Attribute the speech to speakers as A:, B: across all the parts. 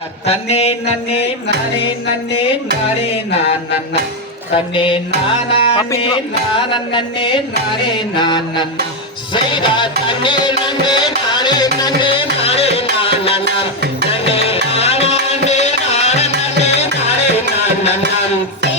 A: తన్నే నన్నే నానే నన్నే నానే నాన్న. తన్నే నానే నానన్నే నానే నాన్న.
B: సైరా తన్నే నన్నే నానే నన్నే నానే నాన్న. తన్నే నానే నానన్నే నానే నాన్న.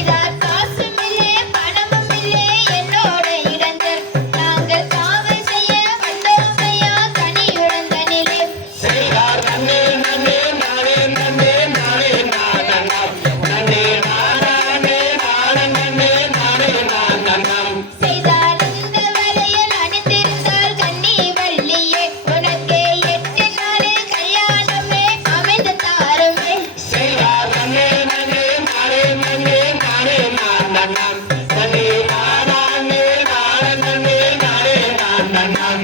B: தன்னால்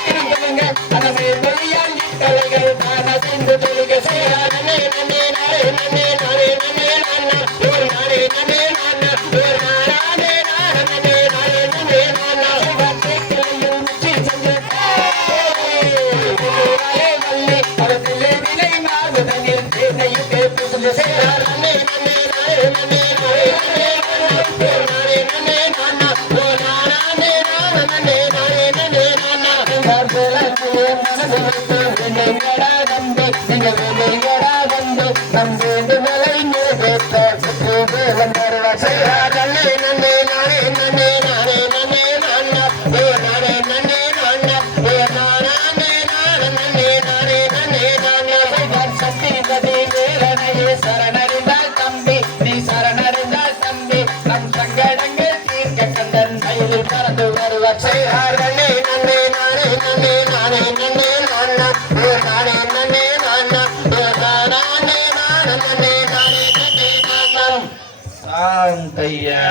B: எங்கடா
A: வந்து
B: எங்க வேலை எங்கடா வந்து நன்றி
A: சாந்தய்யா